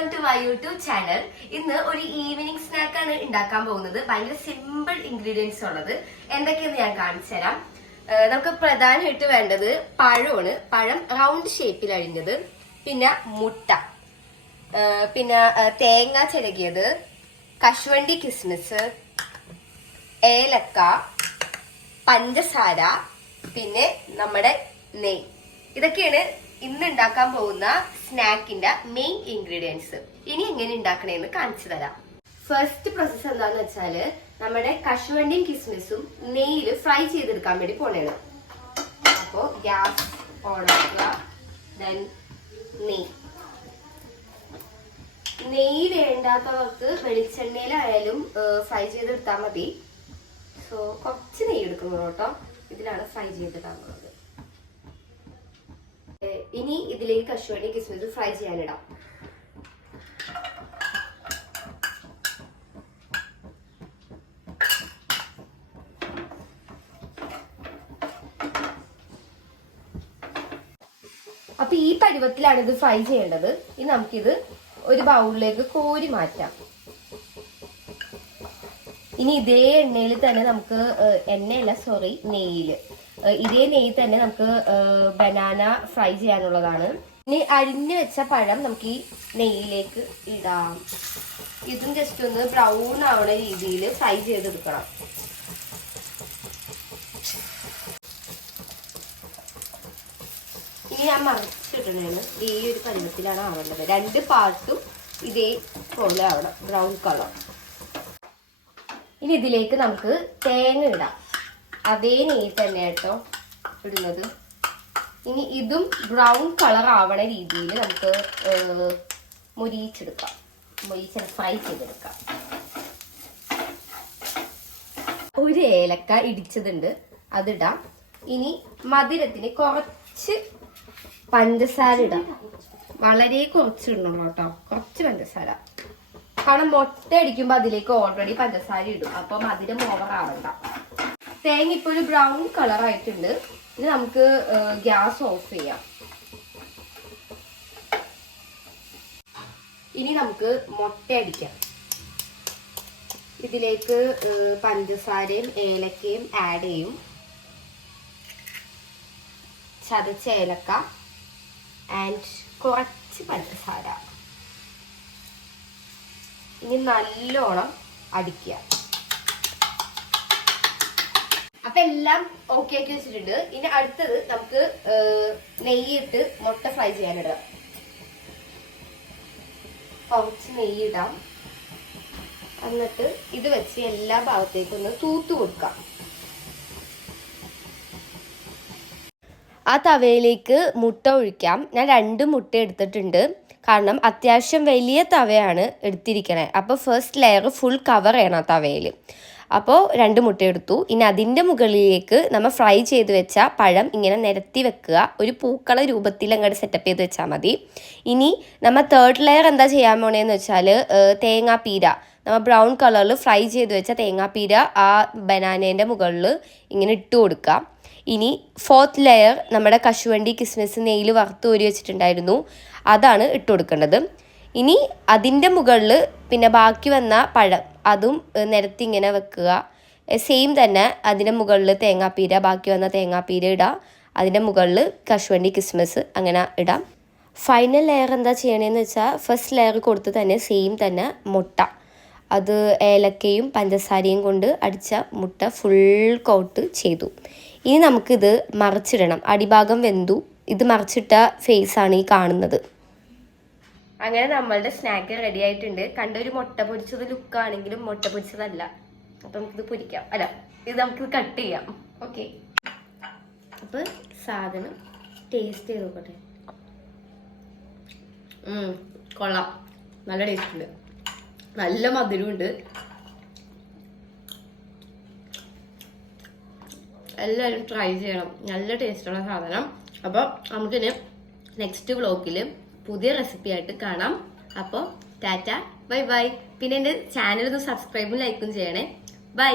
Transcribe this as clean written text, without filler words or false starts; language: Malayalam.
Welcome to my YouTube channel. ഇന്ന് ഒരു ഈവനിങ് സ്നാക്കാണ് ഉണ്ടാക്കാൻ പോകുന്നത്. ഭയങ്കര സിമ്പിൾ ഇൻഗ്രീഡിയൻസ് ഉള്ളത് എന്തൊക്കെയെന്ന് ഞാൻ കാണിച്ചു തരാം. നമുക്ക് പ്രധാനമായിട്ട് വേണ്ടത് പഴമാണ്. പഴം റൗണ്ട് ഷേപ്പിൽ അരിഞ്ഞത്, പിന്നെ മുട്ട, പിന്നെ തേങ്ങ ചിരകിയത്, കശുവണ്ടി കിസ്മിസ്, ഏലക്ക, പഞ്ചസാര, പിന്നെ നമ്മുടെ നെയ്യ്. ഇതൊക്കെയാണ് ഇന്ന് ഉണ്ടാക്കാൻ പോകുന്ന സ്നാക്കിന്റെ മെയിൻ ഇൻഗ്രീഡിയൻസ്. ഇനി എങ്ങനെ ഉണ്ടാക്കണേന്ന് കാണിച്ചു തരാം. ഫസ്റ്റ് പ്രോസസ് എന്താന്ന് വെച്ചാല് നമ്മുടെ കശുവണ്ടിയും കിസ്മിസും നെയ്യില് ഫ്രൈ ചെയ്തെടുക്കാൻ വേണ്ടി പോണേണ്. അപ്പോ ഗ്യാസ് ഓൺ ആക്കുക. ദെൻ നെയ്യ് വേണ്ടാത്തവർക്ക് വെളിച്ചെണ്ണയിലായാലും ഫ്രൈ ചെയ്തെടുത്താൽ മതി. സോ കുറച്ച് നെയ്യ് എടുക്കുന്നു കേട്ടോ. ഇതിലാണ് ഫ്രൈ ചെയ്തിടാനുള്ളത്. ഇനി ഇതിലേക്ക് കശുവണ്ടി കിസ്മിസ് ഫ്രൈ ചെയ്യാനിടാം. അപ്പൊ ഈ പരുവത്തിലാണ് ഇത് ഫ്രൈ ചെയ്യേണ്ടത്. ഇനി നമുക്കിത് ഒരു ബൗളിലേക്ക് കോരി മാറ്റാം. ഇനി ഇതേ എണ്ണയിൽ തന്നെ നമുക്ക് നെയ്യില് ഇതേ നെയ്യ് തന്നെ നമുക്ക് ബനാന ഫ്രൈ ചെയ്യാനുള്ളതാണ്. ഇനി അരിഞ്ഞു വെച്ച പഴം നമുക്ക് ഈ നെയ്യിലേക്ക് ഇടാം. ഇതും ജസ്റ്റ് ഒന്ന് ബ്രൗൺ ആവുന്ന രീതിയിൽ ഫ്രൈ ചെയ്തെടുക്കണം. ഇനി ഞാൻ മറിച്ചിട്ടുണ്ടായിരുന്നു. ഈ ഒരു പരുവത്തിലാണ് ആവേണ്ടത്. രണ്ട് പാർട്ടും ഇതേപോലെ ആവണം, ബ്രൗൺ കളർ. ഇനി ഇതിലേക്ക് നമുക്ക് തേങ്ങ ഇടാം. അതേ നെയ്യ് തന്നെ കേട്ടോ ഇടുന്നത്. ഇനി ഇതും ബ്രൗൺ കളർ ആവണ രീതിയിൽ നമുക്ക് ഫ്രൈ ചെയ്തെടുക്കാം. ഒരു ഏലക്ക ഇടിച്ചതുണ്ട്, അതിടാം. ഇനി മധുരത്തിന് കുറച്ച് പഞ്ചസാര ഇടാം. വളരെ കുറച്ച് ഇടണം കേട്ടോ, കുറച്ച് പഞ്ചസാര. കാരണം മുട്ട അടിക്കുമ്പോ അതിലേക്ക് ഓൾറെഡി പഞ്ചസാര ഇടും, അപ്പൊ മധുരം ഓവർ ആവണ്ട. തേങ്ങ ഇപ്പൊ ഒരു ബ്രൗൺ കളർ ആയിട്ടുണ്ട്. ഇനി നമുക്ക് ഗ്യാസ് ഓഫ് ചെയ്യാം. ഇനി നമുക്ക് മുട്ട അടിക്കാം. ഇതിലേക്ക് പഞ്ചസാരയും ഏലക്കയും ആഡ് ചെയ്യും. ചതച്ച ഏലക്ക ആൻഡ് കുറച്ച് പഞ്ചസാര. ഇനി നല്ലോണം അടിക്കുക. അപ്പൊ എല്ലാം ഓക്കെ ആക്കി വെച്ചിട്ടുണ്ട്. ഇനി അടുത്തത് നമുക്ക് നെയ്യിട്ട് മുട്ട ഫ്രൈ ചെയ്യാനിടാം. കുറച്ച് നെയ്യിടാം. എന്നിട്ട് ഇത് വെച്ച് എല്ലാ ഭാഗത്തേക്കും ഒന്ന് തൂത്ത് കൊടുക്കാം. ആ തവയിലേക്ക് മുട്ട ഒഴിക്കാം. ഞാൻ 2 മുട്ട എടുത്തിട്ടുണ്ട്. കാരണം അത്യാവശ്യം വലിയ തവയാണ് എടുത്തിരിക്കണേ. അപ്പോൾ ഫസ്റ്റ് ലെയർ ഫുൾ കവർ ചെയ്യണം ആ തവയിൽ. അപ്പോൾ 2 മുട്ട എടുത്തു. ഇനി അതിൻ്റെ മുകളിലേക്ക് നമ്മൾ ഫ്രൈ ചെയ്ത് വെച്ച പഴം ഇങ്ങനെ നിരത്തി വെക്കുക. ഒരു പൂക്കള രൂപത്തിൽ അങ്ങോട്ട് സെറ്റപ്പ് ചെയ്ത് വെച്ചാൽ മതി. ഇനി നമ്മൾ തേർഡ് ലെയർ എന്താ ചെയ്യാൻ പോണേന്ന് വെച്ചാൽ തേങ്ങാപ്പീര, നമ്മൾ ബ്രൗൺ കളറിൽ ഫ്രൈ ചെയ്ത് വെച്ച തേങ്ങാപ്പീര ആ ബനാനേൻ്റെ മുകളിൽ ഇങ്ങനെ ഇട്ട് കൊടുക്കാം. ഇനി ഫോർത്ത് ലെയർ നമ്മുടെ കശുവണ്ടി കിസ്മിസ് നെയ്യിൽ വറുത്ത് കോരി വെച്ചിട്ടുണ്ടായിരുന്നു, അതാണ് ഇട്ട് കൊടുക്കേണ്ടത്. ഇനി അതിൻ്റെ മുകളിൽ പിന്നെ ബാക്കി വന്ന പഴം അതും നിരത്തി ഇങ്ങനെ വെക്കുക. സെയിം തന്നെ അതിൻ്റെ മുകളിൽ തേങ്ങാപ്പീര, ബാക്കി വന്ന തേങ്ങാപ്പീര ഇടാം. അതിൻ്റെ മുകളിൽ കശുവണ്ടി കിസ്മിസ് അങ്ങനെ ഇടാം. ഫൈനൽ ലെയർ എന്താ ചെയ്യണേന്ന് വെച്ചാൽ ഫസ്റ്റ് ലെയർ കൊടുത്ത് തന്നെ സെയിം തന്നെ മുട്ട, അത് ഏലക്കയും പഞ്ചസാരയും കൊണ്ട് അടിച്ച മുട്ട ഫുൾ കോട്ട് ചെയ്തു. ഇനി നമുക്കിത് മറിച്ചിടണം. അടിഭാഗം വെന്തു. ഇത് മറിച്ചിട്ട ഫേസാണ് ഈ കാണുന്നത്. അങ്ങനെ നമ്മളുടെ സ്നാക്ക് റെഡി ആയിട്ടുണ്ട്. കണ്ടൊരു മുട്ട പൊരിച്ചത് ലുക്കാണെങ്കിലും മുട്ട പൊരിച്ചതല്ല. അപ്പൊ നമുക്കിത് പൊരിക്കാം. അല്ല, ഇത് നമുക്കിത് കട്ട് ചെയ്യാം. ഓക്കെ, അപ്പൊ സാധനം ടേസ്റ്റ് ചെയ്ത് നോക്കട്ടെ. കൊള്ളാം, നല്ല ടേസ്റ്റ് ഉണ്ട്, നല്ല മധുരമുണ്ട്. എല്ലാവരും ട്രൈ ചെയ്യണം, നല്ല ടേസ്റ്റുള്ള സാധനം. അപ്പോൾ നമുക്കിനി നെക്സ്റ്റ് വ്ളോഗിൽ പുതിയ റെസിപ്പി ആയിട്ട് കാണാം. അപ്പോൾ ടാറ്റ, ബൈ ബൈ. പിന്നെ എൻ്റെ ചാനൽ ഒന്ന് സബ്സ്ക്രൈബും ലൈക്കും ചെയ്യണേ. ബൈ.